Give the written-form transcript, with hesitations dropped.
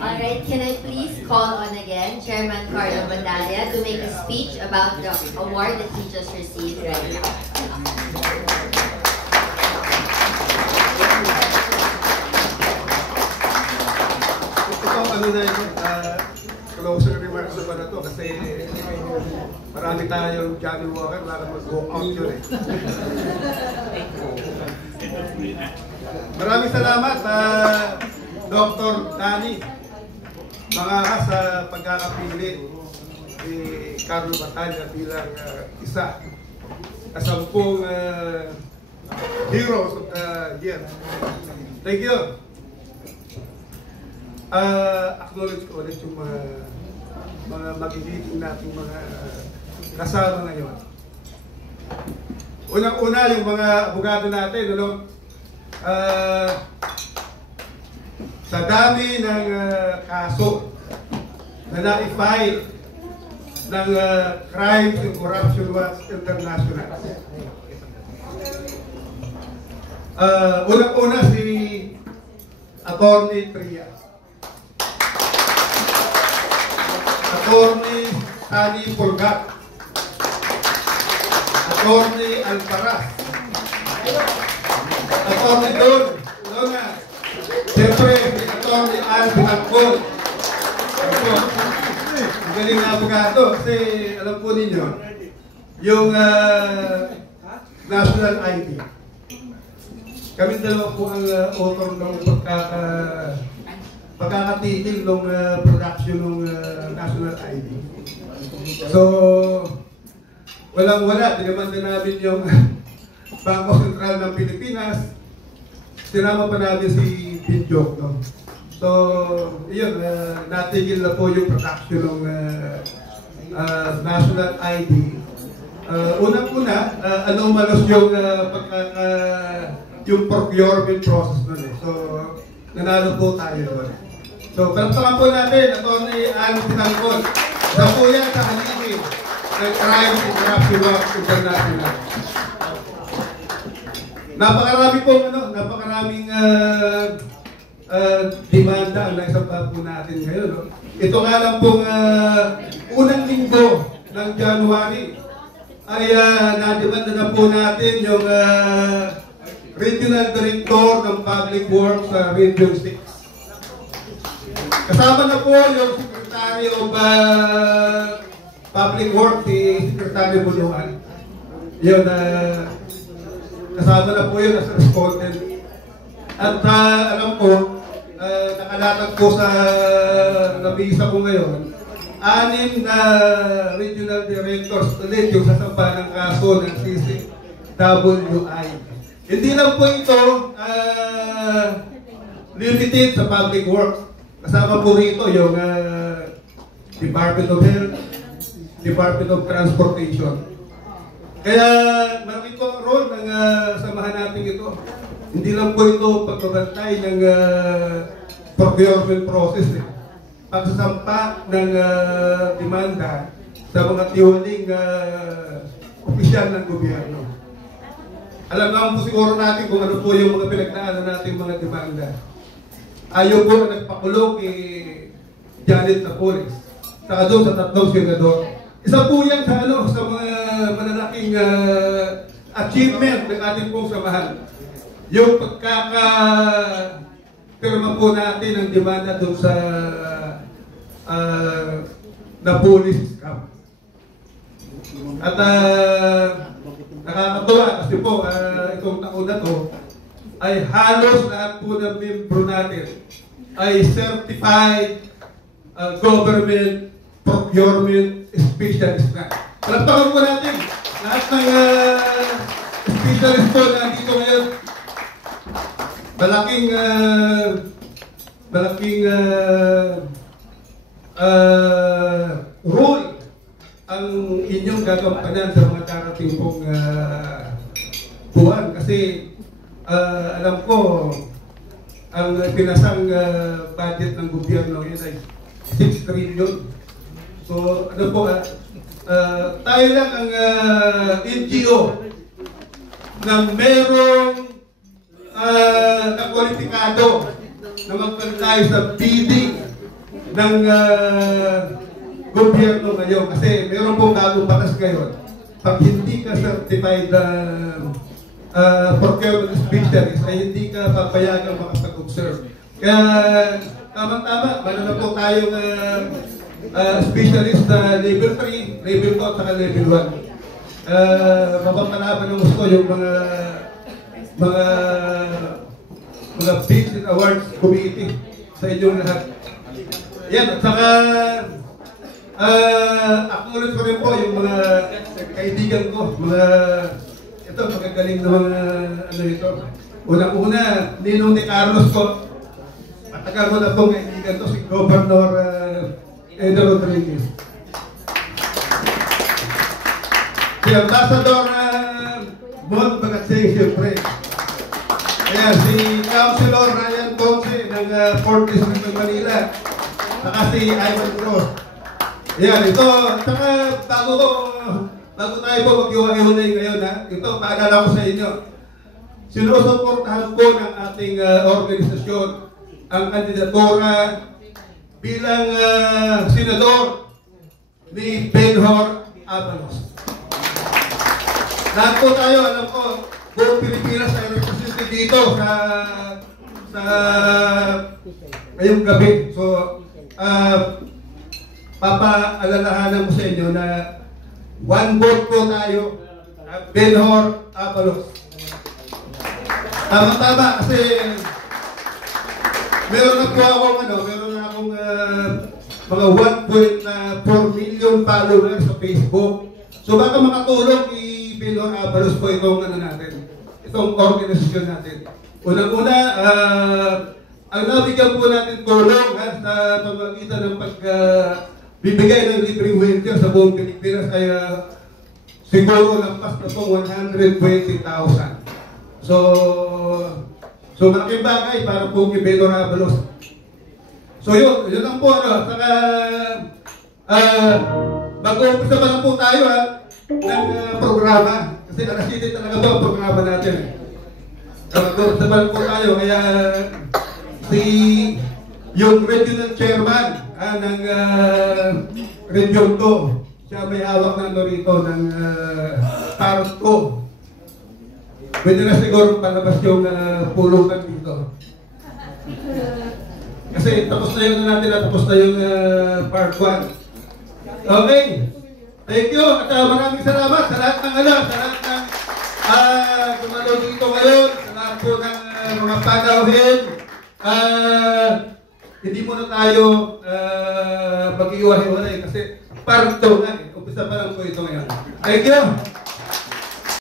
Alright, can I please call on again Chairman Carlo Bandalla to make a speech about the award that he just received right now. Ano na yun, closing remarks na ba na ito kasi marami tayong Johnny Walker, wala mag-walk out yun eh. Maraming salamat Dr. Danny mga sa pagkakapili ni Carlo Bandalla bilang isa sa 10 heroes of the year. Thank you. Acknowledge ko ulit yung mga magigiting nating mga kasama ngayon. Unang-una yung mga abogado natin, ano? Sa dami ng kaso na na-file ng Crimes and Corruption Watch International. Unang-una si Attorney Tria. Attorney Sani Pulgat, Attorney Alparas, Attorney Dona, siyempre Attorney Alvin Alcol. Ang galing na abogado kasi alam po ninyo yung National ID. Kami dalawa po ang author ng pagkakatitil ng production ng National ID. So, walang-wala. Dinamanda namin yung Bangko Sentral ng Pilipinas. Sinama pa namin si Pinjok. No? So, yun, natigil na po yung production ng National ID. Unang-una, anomalous yung yung procurement process nun eh. So, nanalo po tayo doon. So, palakpakan po natin, Atty. Alvin Alcol. Sa po yan sa haligi ng Crimes and Corruption Watch International. Napakaraming demanda ang naisamba po natin ngayon. No? Ito nga lang pong unang linggo ng January ay nademanda na po natin yung Regional Director ng Public Works sa Region 6. Kasama na po yung Secretary of Public Works, si Secretary Buluhan. Yun, kasama na po yun as respondent. At alam ko, nakalatag po sa nabisa ko ngayon, 6 na Regional Directors ulit yung sasamba ng kaso ng CCWI. Hindi lang po ito limited sa public works. Kasama po rito yung Department of Health, Department of Transportation. Kaya malaki po ang role ng samahan natin ito. Hindi lang po ito pagbabantay ng procurement process. Pagsasampa ng demanda sa mga tiwaling opisyal ng gobyerno. Alam naman po siguro natin kung ano po yung mga pinagdaanan natin mga demanda. Ayaw po na nagpakulong kay Janet Napoles. Saka doon sa 3 senador. Isa po yan sa, sa mga malalaking achievement ng ating pong samahan. Yung pagkakapirma po natin ang demanda doon sa Napoles scam. At nakakatuwa kasi po itong taon na to ay halos lahat po ng membro natin ay certified government procurement specialist na. Palagpakan po natin lahat ng specialist po na dito ngayon. Malaking role ang inyong gagampanan sa mga darating pong buwan. Kasi alam ko, ang pinasang budget ng gobyerno yun ay 6 trillion. So, ano po, tayo lang ang NGO na merong nakwalipikado na magpantay sa bidding ng gobyerno ngayon. Kasi meron pong bagong batas ngayon. Pag hindi ka certified procurement specialist, ay hindi ka papayagang makapag-observe. Kaya tama-tama, meron na po tayong specialist na level 3, level 2 at saka level 1. Mapapalaban ng gusto yung mga bids and awards committee sa inyong lahat. Yan, at saka acknowledge ko rin po yung mga kaibigan ko, ito, magagaling na mga ano ito. Unang-una, Ninong ni Carlos ko, matagal mo na itong kaibigan to, si Governor Edo Rodriguez. Si Ambassador Mon Bagatsay, siyempre. Ayan, si Councilor Ryan Ponce ng 4th District ng Manila. Saka si Ivan Cruz. Ayan, ito, saka bago tayo po mag-iwa-iwalay ngayon, ha? Ito, paalala ko sa inyo. Sinusuportahan ko ng ating organisasyon ang kandidatura bilang senador ni Benhur Abalos. Lahat po tayo, alam ko, buong Pilipinas ay representative dito sa ngayong gabi. So, papaalalahanan ko sa inyo na one vote po tayo, Benhur Abalos. Tama-tama kasi meron na po akong mga 1.4 million followers sa Facebook. So baka makatulong Benhur Abalos po itong itong organisasyon natin. Unang-una, ang nabigyan po natin tulong sa pamagitan ng pagbibigay ng libreng wheelchair sa buong Pilipinas ay siguro lampas na po 120,000. So malaking bagay para po kay Benhur Abalos. So yun lang po saka mag-uumpisa pa lang po tayo ng programa. Kasi alas-7 talaga ba ang programa natin mag-uumpisa pa lang po tayo. Kaya yung regional chairman ng Region 2, siya may hawak ng rito ng Parto. Pwede na siguro palabas yung pulutan dito. Kasi tapos na yung tapos na yung part 1. Okay. Thank you. At maraming salamat sa lahat ng sa lahat ng gumalaw dito ngayon, sa lahat po ng mga panauhin. Hindi muna tayo mag-iwahiwalay kasi part 2 na. Umpisa pa lang po ito ngayon. Thank you.